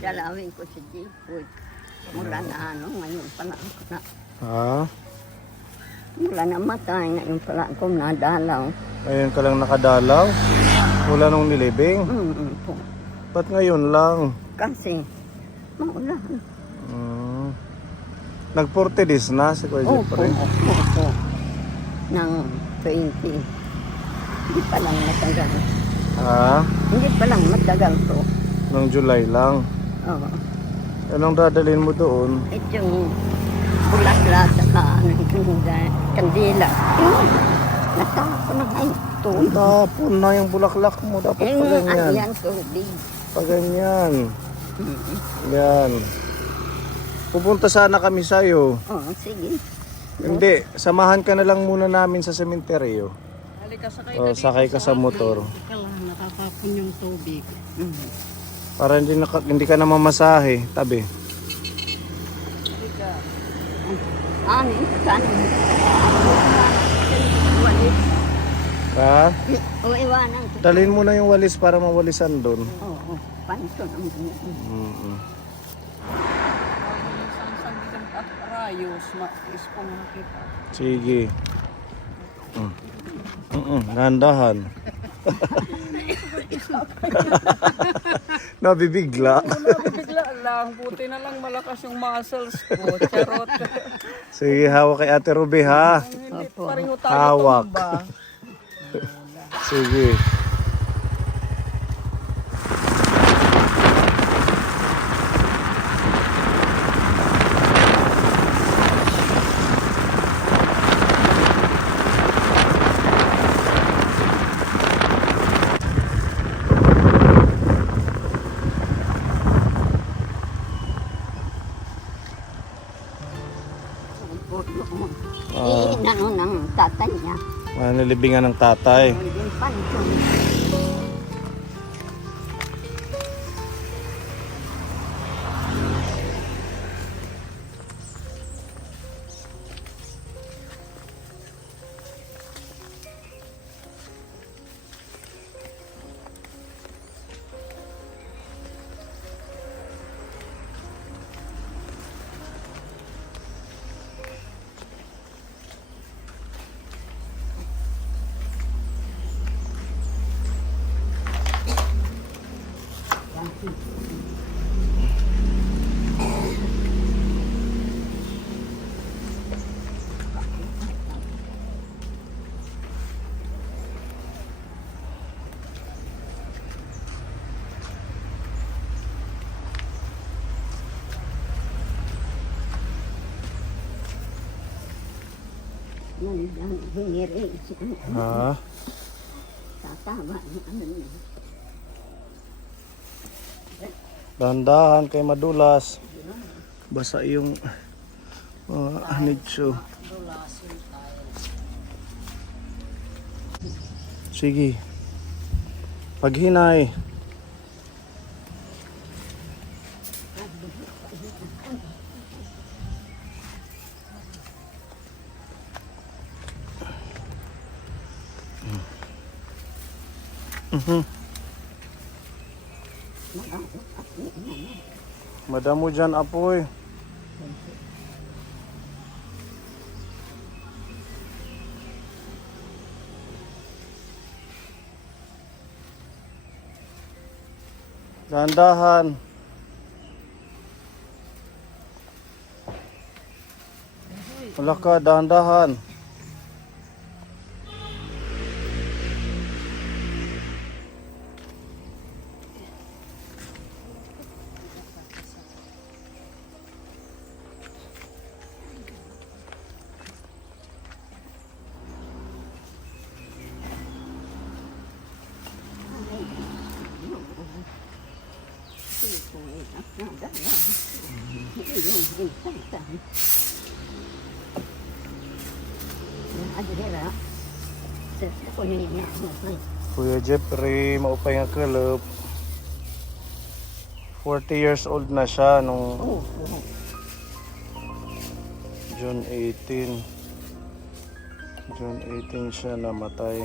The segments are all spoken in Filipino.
Dadalawin ko si Jipoy. Mula na ngayon pala ako na. Ha? Mula na matay, ngayon pala ako nadalaw. Ngayon ka lang nakadalaw? Mula nung nilibing? Po. Ba't ngayon lang? Kasi, maulan. Nag-40 days na si Kuya Jeffrey? Opo. Nang 20. Hindi pa lang matagal. Ha? Hindi pa lang matagal to. Nung July lang? Oo. Anong dadalhin mo doon? Ito yung bulaklak sa kandila. Natapon na ngayon to. Tapon na yung bulaklak mo. Dapat pa ganyan. Ayan, tubig. Pa ganyan. Yan. Pupunta sana kami sa'yo. Oo, sige. Hindi, samahan ka na lang muna namin sa sementeryo. Halika, Sakay ka sa motor. Ika lang, nakatapon yung tubig. Para hindi ka na mamasahe. Tabi. Halika. Anin, kanin. Walis. Ha? O iwanan ko. Dalhin mo na yung walis para mawalisan doon. Oo, panto naman. Isang bilang at rayos, ispong nakita. Sige. Nandahan. Nabibigla. Nabibigla lang, buti na lang malakas yung muscles ko. Charot. Sige, hawak kay Ate Ruby ha. Hindi pareho tayo Hawak. tumba. Sige. Inano ng tatay niya. Nilibingan ng tatay. Yung panto. Hingirin siya. Ha? Tatawa. Ano niya. Dahan-dahan kay madulas. Basa yung nitso. Sige. Paghinay. Madamo dyan, apoy. Dahan-dahan. Wala ka, dahan-dahan. Kuya Jeffrey, maupay nga kalop. 40 years old na siya nung June 18. June 18 siya namatay.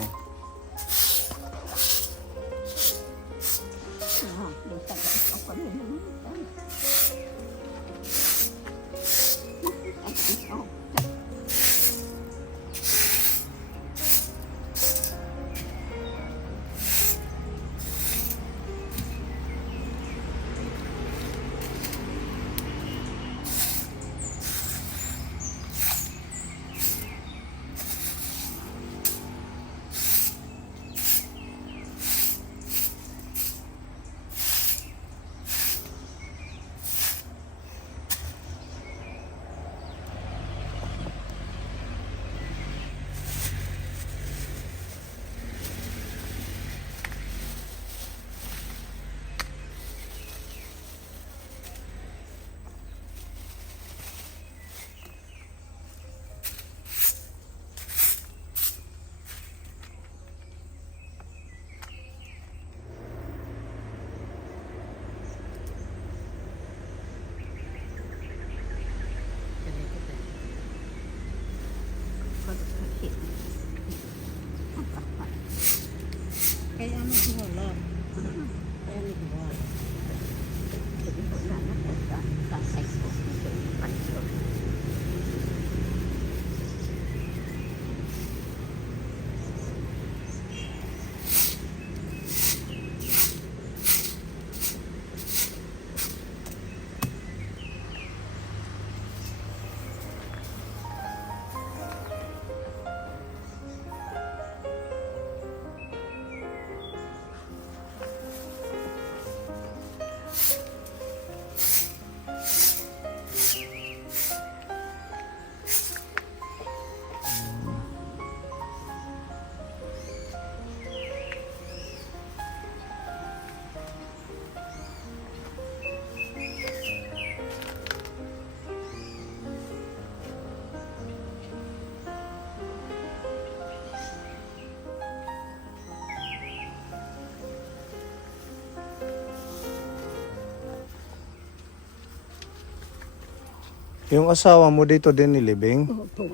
Yung asawa mo dito din nilibing? Opo.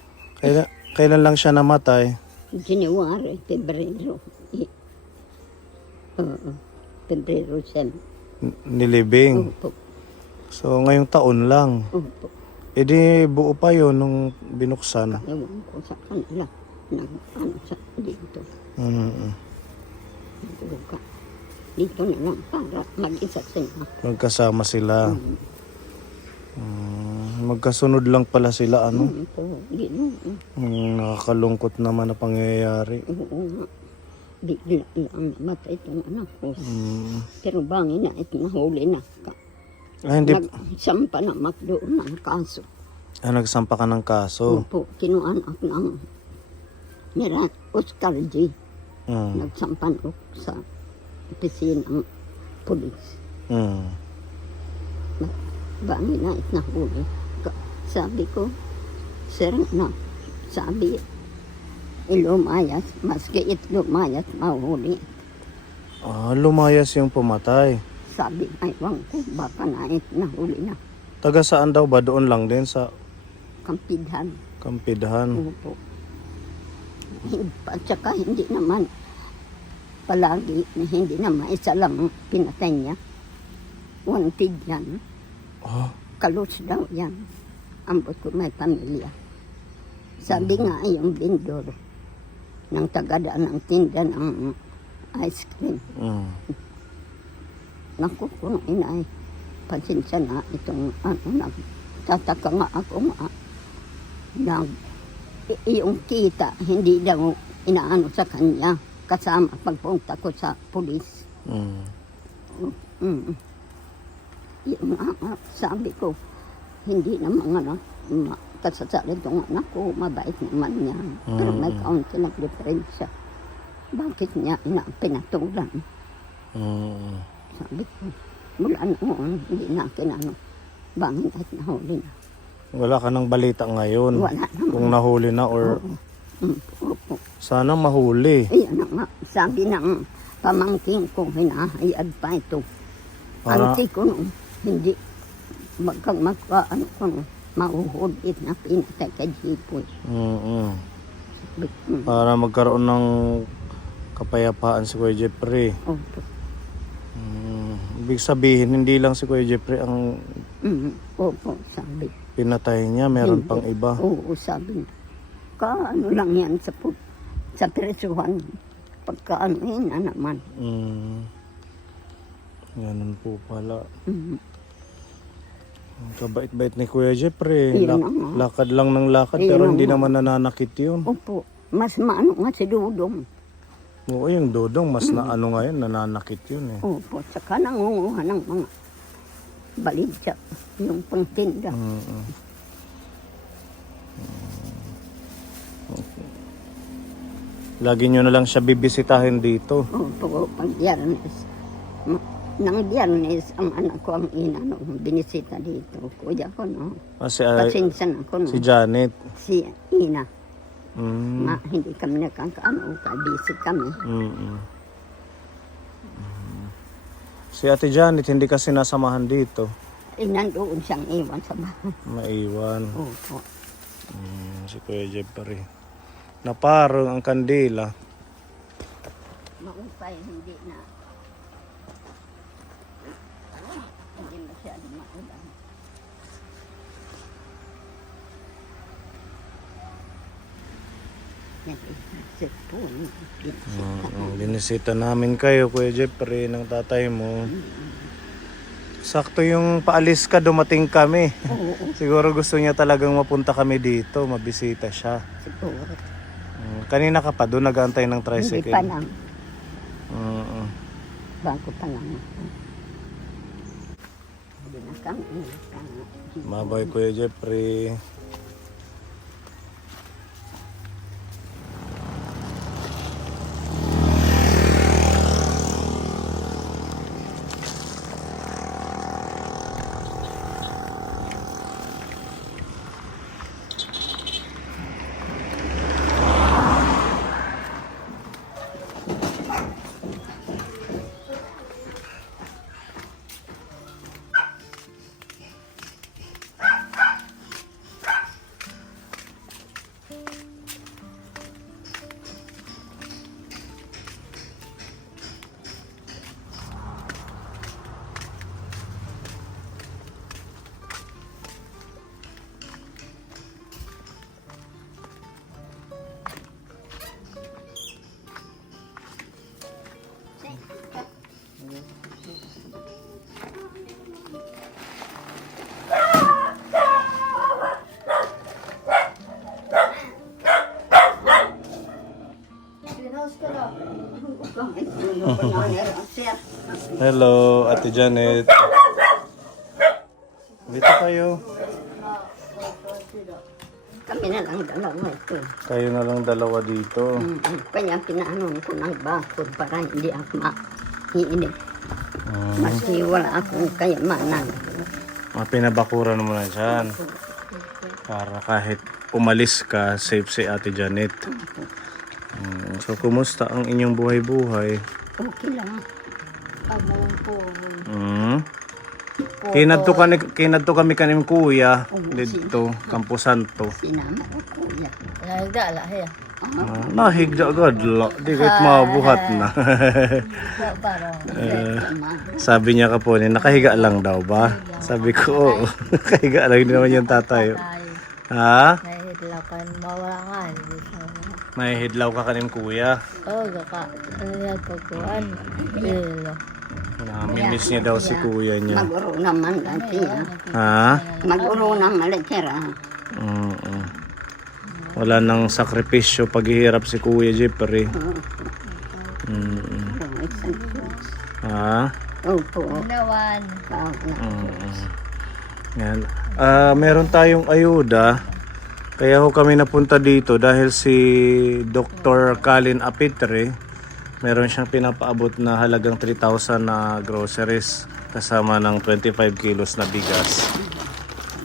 Kailan lang siya namatay? January, Pebrero. Oo. Pebrero 7. Nilibing. Opo. So ngayong taon lang. Opo. E di buo pa yun nung binuksan. Ewan ko sa kanila. Ano sa dito. Mm. Buka. Dito na lang para mag-isa sila. Magkasama sila. Magkasunod lang pala sila ano. Ito, gano'n. Nakakalungkot naman na pangyayari. Oo nga. Bigla lang namatay itong anak ko. Mm. Pero bangin na ito nahuli na. Hindi. Nagsampa na doon ng kaso. Nagsampa ka ng kaso. Opo, kinuanak ng Oscar G. Mm. Nagsampan ko sa opisina ng polis. Mm. Bangin na ito nahuli. Sabi ko, sir na, sabi, lumayas, maski it lumayas, mahuli. Lumayas yung pumatay. Sabi, aywan ko, baka na it nahuli na. Taga saan daw ba? Doon lang din sa Kampidhan. Kampidhan. Opo. At saka hindi naman, palagi, hindi naman isa lang pinatay niya. Wanted yan. Oh. Kalos daw yan. Ambot ko may pamilya. Sabi nga yung vendor ng tagada ng tinda ng ice cream. Mm. Naku, kung inay, pasensya na itong tataka nga ako nga. Yung kita, hindi daw inaano sa kanya. Kasama pagpunta ko sa pulis. Mm. Yung sabi ko, hindi naman kasasali itong anak ko, mabait naman niya. Pero may kaunti ng diferensya. Bakit niya pinatulan? Sabi ko, mula noon, hindi na kinano. Bangin at nahuli na. Wala ka ng balita ngayon. Wala naman. Kung nahuli na or Opo. sana mahuli. Ayan na nga, sabi ng pamangking ko, hinahayad pa ito. Para- Anti ko nung, hindi, ano ko nung, mahuhudit na pinatay kay Jipoy. Mm. Para magkaroon ng kapayapaan si Kuya Jeffrey. Opo. Ibig sabihin, hindi lang si Kuya Jeffrey ang Opo, sabi. pinatay niya, meron pang iba. Oo, sabi niya. Kaano lang yan sa presuhan. Pagkaanohin na naman. Ganun po pala. Mm. Ang kabait-bait ni Kuya Jeffrey. Yun na nga. Lakad lang ng lakad Yun pero na hindi nga. naman nananakit yun. Opo, mas maano nga si Dudong. Oo, yung dodong mas na ano ngayon, nananakit yun eh. Opo, saka nangunguha ng mga balidya, yung pangtinda. Lagi nyo na lang siya bibisitahin dito. Opo, pag Biyernes. Nang Biyernes, ang anak ko ang ina, binisita dito. Kuya ko, no? Kasi Pasinsan ako, no? si Janet. Si Ina. Mm. Hindi kami nakakaano, ka-visit kami. Si Ate Janet hindi kasi nasamahan dito. Nandoon siyang iwan sa bahay. Maiwan. Opo. Si Kuya Jeffrey. Naparong ang kandila. Maupay, hindi na. Hindi masyado maulan. Binisita namin kayo, Kuya Jeffrey, ng tatay mo. Sakto yung paalis ka, dumating kami. Siguro gusto niya talagang mapunta kami dito, mabisita siya. Siguro. Kanina ka pa doon, nag-aantay ng Hindi tricycle. pa lang. Bago pa lang. Hindi na kami. Mabay, Kuya Jeffrey. Hello, Ate Janet. Dito kayo. Kami na lang dalawa ito. Kayo na lang dalawa dito. Kaya pinaanon ko ng bakod para hindi ako mainip. Maski wala akong kayamanan. Pinabakuran mo na dyan. Para kahit umalis ka, safe si Ate Janet. So, kumusta ang inyong buhay-buhay? Okay lang. Kinadto kami kaning kuya dito, Campo Santo. Sinama ko kuya. Nagdala, he. Nahigda agad la, di kahit mabuhat na. Sabi niya po nakahiga lang daw ba? Sabi ko, oo. Nakahiga lang, hindi naman yung tatay. Ha? Nahihidlakan, mawalangan. Nahihidlaw ka kaning kuya. Oo, gaka. Ano yan pagkuhan? Ilo. Namimiss niya daw si kuya niya. Mag-uro naman dati ah. Ha? Mag-uro naman litera. Wala nang sakripisyo paghihirap si Kuya Jeffrey. Ha? Opo. Nawan. Yan. Meron tayong ayuda. Kaya ho kami napunta dito dahil si Dr. Colin Apitre, meron siyang pinapaabot na halagang 3,000 na groceries kasama ng 25 kilos na bigas.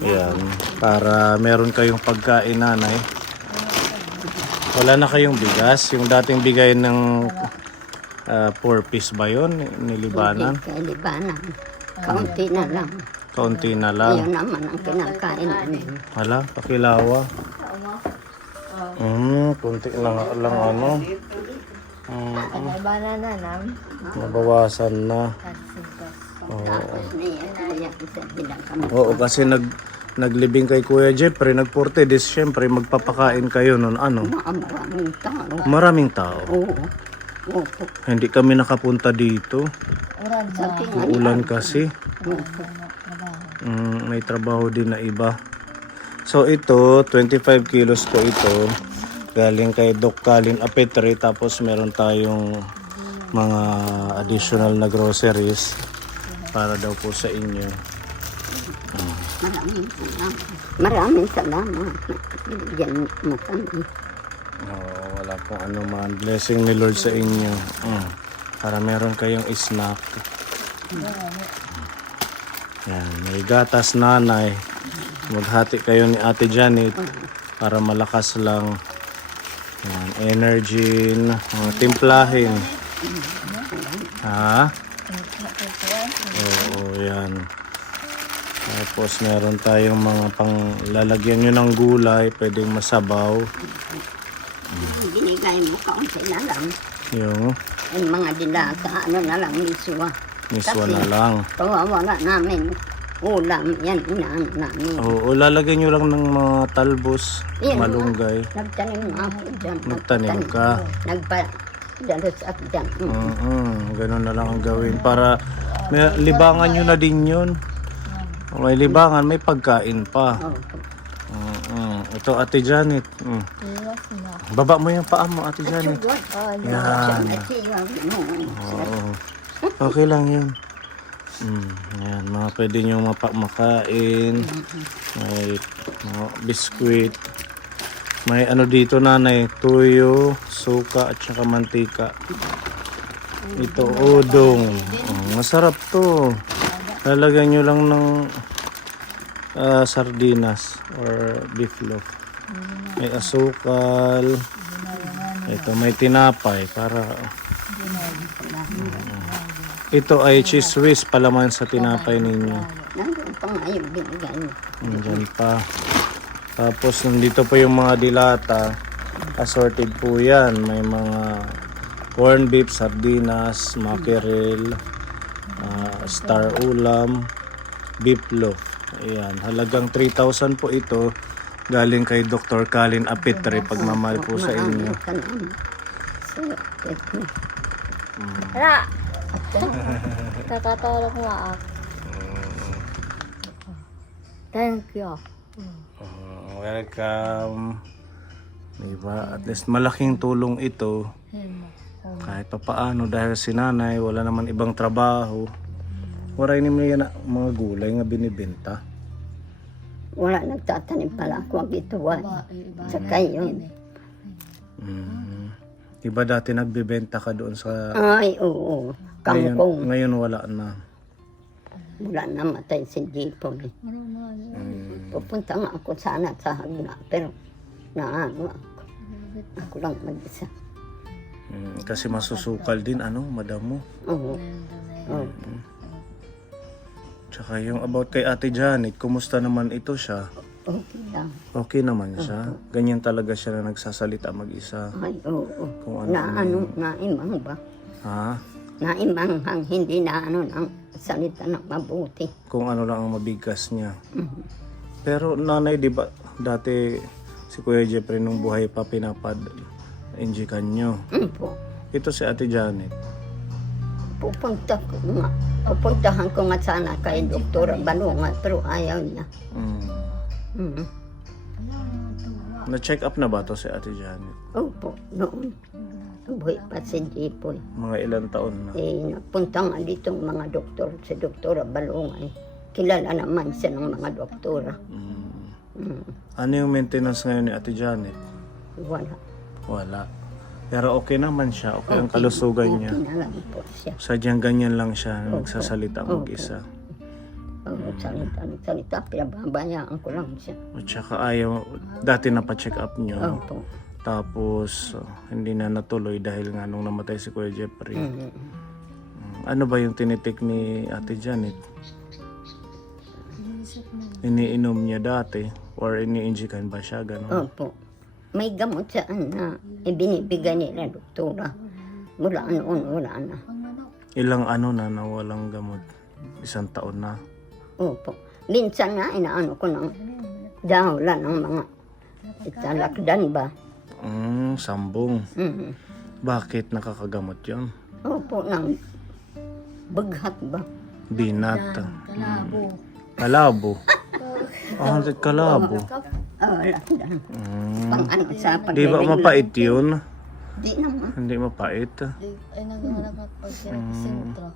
Yan. Para meron kayong pagkain, nanay. Wala na kayong bigas. Yung dating bigay ng 4 piece ba yun? Nilibanan? Kay Libanan. Kaunti na lang. Kaunti na lang. Ayun naman ang kinakain namin. Hala, pakilawa. Kunti lang ano. Panabanan na nam. Nabawasan na. Tapos niya, kuya, isa bilang kami. Oo, kasi naglibing kay Kuya Jeffrey, nag-40 days, syempre magpapakain kayo nun, ano? Maraming tao. Maraming tao. Oo. Opo. Hindi kami nakapunta dito. Uran sa Ulan kasi. Opo. May trabaho din na iba. So ito, 25 kilos po ito. Galing kay Doc Colin Apitre. Tapos meron tayong mga additional na groceries para daw po sa inyo. Maraming salamat. Maraming salamat. Binigyan mo kami. Wala pong ano man. Blessing ni Lord sa inyo. Para meron kayong snack. Yan, may gatas, nanay. Maghati kayo ni Ate Janet para malakas lang. Yan, energy, timplahin. Ha? Oo, yan. Tapos meron tayong mga panglalagyan nyo ng gulay, pwedeng masabaw. Binigay mo kaunti na lang. Yung Yung mga dilata, ano na lang, miswa. miswa na lang. Wala namin ulam, yan inaano namin. Oo, lalagyan nyo lang ng mga talbos, Yan, malunggay. Nagtanim nga ako dyan. Nagtanim ka. Nagpa-dalos at dyan. Ganun na lang ang gawin. Para may libangan nyo na din yun. May libangan, may pagkain pa. Ito, Ate Janet. Baba mo yung paa mo, Ate Janet. Yan. Oo. Okay lang yun. Yan, mga pwede nyo makain. May biskuit. May ano dito, nanay, tuyo, suka at saka mantika. Ito, udong. Masarap to. Lalagyan nyo lang ng sardinas or beef loaf. May asukal. Ito, may tinapay para ito ay cheese whiz palaman sa tinapay ninyo. Nandun pa nga yung binigay mo. Nandyan pa. Tapos nandito pa yung mga dilata. Assorted po yan. May mga corn beef, sardinas, mackerel, star ulam, beef loaf. Ayan. Halagang 3,000 po ito. Galing kay Dr. Colin Apitre. Pagmamahal po sa inyo. Hala! Kakatulog mo ako. Thank you. Welcome. Diba? At least malaking tulong ito. Kahit pa paano dahil si nanay wala naman ibang trabaho. Waray ni mga yan mga gulay nga binibenta. Wala nagtatanim pala ako ang ituwa. Sa kayo. Diba dati nagbibenta ka doon sa... Ay, oo. Kangkong. Ngayon wala na. Wala namatay si Jipoy. Pupunta nga ako sana sa Hagna, pero naano ako. Ako lang mag-isa. Kasi masusukal din, madam mo. Oo. Oo. Tsaka yung about kay Ate Janet, kumusta naman ito siya? Okay lang. Okay naman siya. Ganyan talaga siya na nagsasalita mag-isa. Ay, oo. Kung Naimang ba? Ha? Naimang hindi na ng salita ng mabuti. Kung ano lang ang mabigas niya. Pero nanay, di ba, dati si Kuya Jeffrey nung buhay pa pinapad-injikan nyo. Po. Ito si Ate Janet. Pupuntahan ko nga sana kay Doktora Balunga, pero ayaw niya. Na-check up na ba to si Ate Janet? Opo, noon. Buhay pa si Jipoy. Mga ilang taon na? Napunta nga dito ang mga doktor, si Doktora Balungay. Kilala naman siya ng mga doktora. Ano yung maintenance ngayon ni Ate Janet? Wala. Wala. Pero okay naman siya. Okay ang kalusugan niya. Okay na lang po siya. Sadyang ganyan lang siya. Nagsasalita mag-isa. Oo, salita. Pinababayaan ko lang siya. At saka ayaw. Dati napacheck up niyo. Opo. Tapos hindi na natuloy dahil nga nung namatay si Kuya Jeffrey. Ano ba yung tinitik ni Ate Janet? Iniinom niya dati? Or iniinjikan ba siya? Ganun? Opo. May gamot saan na ibinibigay nila doktora. Mula noon, wala na. Ilang na nawalang gamot? 1 taon na? Opo. Minsan nga, inaano ko ng dahulan ng mga italakdan ba? Sambong. Bakit nakakagamot yon? Opo, ng baghat ba? Binat. Kalabo. Kalabo. Kalabo. Lakdan. Pang ano sa Di ba mapait yun? Di naman. Hindi mapait. Ay, naglalakad pag sentro.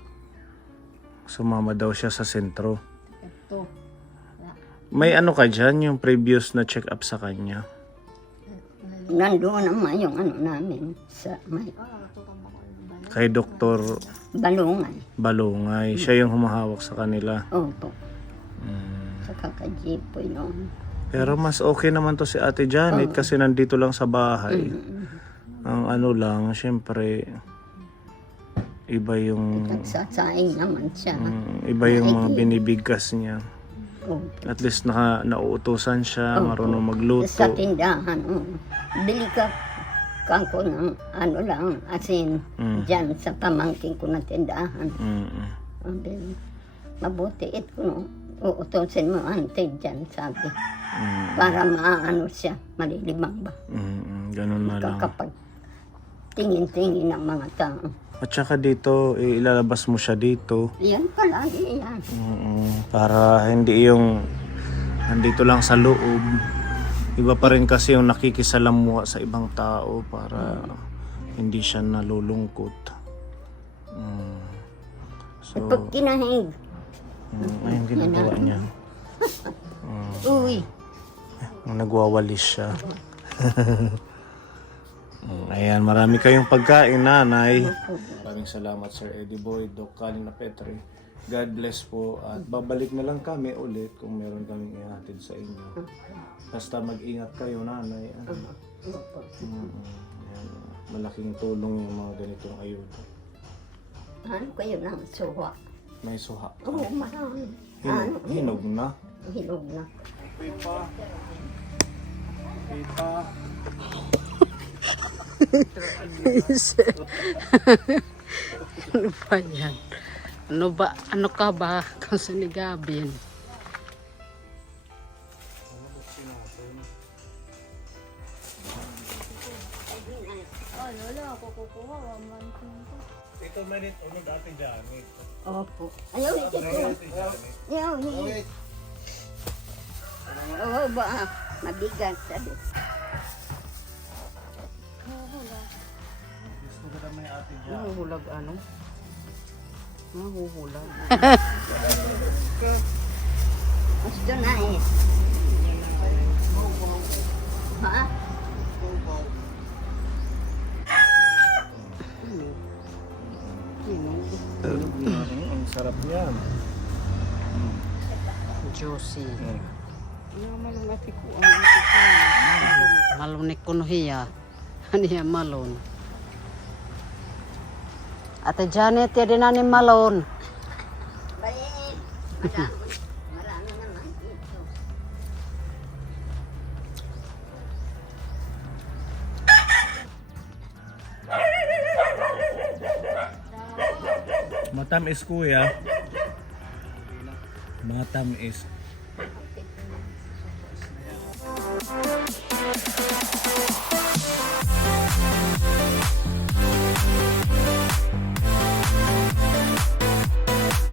Sumama daw siya sa sentro. Ito. May ano ka dyan, yung previous na check-up sa kanya? Nandoon naman yung ano namin sa may Kay Dr. Balungay. Balungay. Siya yung humahawak sa kanila. Opo. Sa kakajipoy noon. Pero mas okay naman to si Ate Janet kasi nandito lang sa bahay. Ang ano lang, syempre, iba yung... Nagsasaing naman siya. Iba yung mga binibigkas niya. Opo. At least nauutusan siya, marunong magluto. Sa tindahan, bili ka kako ng ano lang, asin, dyan sa pamangking ko na tindahan. Sabi, mabuti ito, uutusin mo ante dyan, sabi. Para maano siya, malilibang ba? Ganun na lang. Kapag tingin-tingin ng mga tao. At saka dito, ilalabas mo siya dito. Yan palagi yan. Para hindi yung nandito lang sa loob. Iba pa rin kasi yung nakikisalamuha sa ibang tao para hindi siya nalulungkot. So, Pag kinahig, ayun ginagawa niya. uy, Nagwawalis siya. Ayan, marami kayong pagkain, nanay. Maraming salamat, Sir Eddie Boy, Doc Kalin na Petri. God bless po. At babalik na lang kami ulit kung meron kaming ihatid sa inyo. Basta mag-ingat kayo, nanay. Ayan, malaking tulong yung mga ganitong ayuda. ano kayo ng suwa? May suha. Oo, marami. Hinog na. Hilog na. Pipa. Pipa. Ano ba yan? Ano ka ba? Kasi ni Gabin. Lola, ako kukuha. 1 month. Ito may Janet, ulo dati Janet. Opo. Ayaw, ikit ko. Ayaw, ikit. Oo ba? Mabigat sabi. Gusto ko na may ate Janet. Mahuhulag ano? Mahuhulag. Gusto na eh. Ha? Ang sarap niyan. Juicy. Naman ang ati ko ang ati ko. Malon ni kuno hiya. Aniya malon. Ate Janet, ya din ni malon. Baik. Madami. Marami naman ito. Matamis kuya. Matamis.